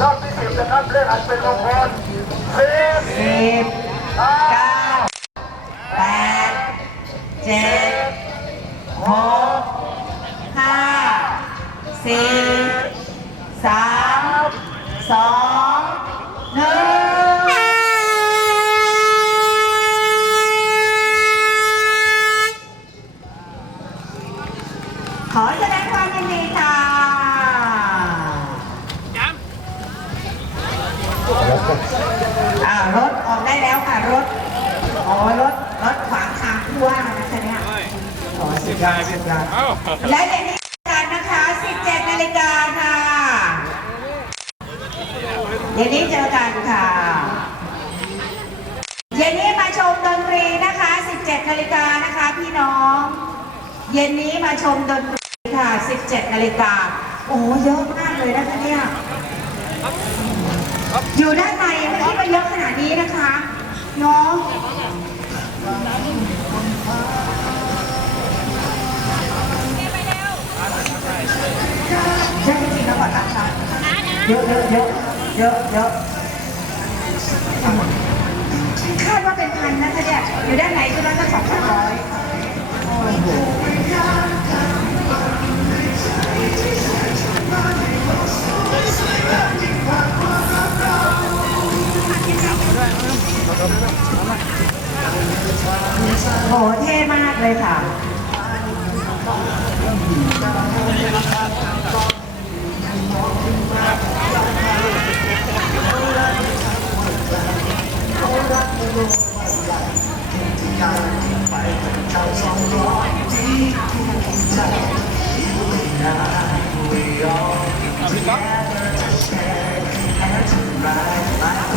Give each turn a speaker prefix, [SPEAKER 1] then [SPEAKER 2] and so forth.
[SPEAKER 1] รอบที่สิบนะครับเลขอันเป็นมงคลสิบ
[SPEAKER 2] สิบ
[SPEAKER 1] เก้า
[SPEAKER 2] แปดเจ็ดหกห้าสี่สามสองหนึ่งขอแสดงความยินดีค่ะ อ่ารถออกได้แล้วค่ะรถอ๋อรถรถขวางทางผู้ว่านะคะเนี่ยอ๋อสุดยอดสุดยอดและอย่างนี้กันนะคะ 17นาฬิกาค่ะเย็นนี้เจอกันค่ะเย็นนี้มาชมดนตรีนะคะ 17นาฬิกานะคะพี่น้อง เย็นนี้มาชมดนตรีค่ะ 17นาฬิกาโอ้เยอะมากเลยนะคะเนี่ย อยู่ด้านในไม่คิดว่าเยอะขนาดนี้นะคะเนาะใช่จริงๆแล้วก่อนนะคะเยอะเยอะเยอะเยอะเยอะ โหเท่มากเลยค่ะ We all together share and to ride my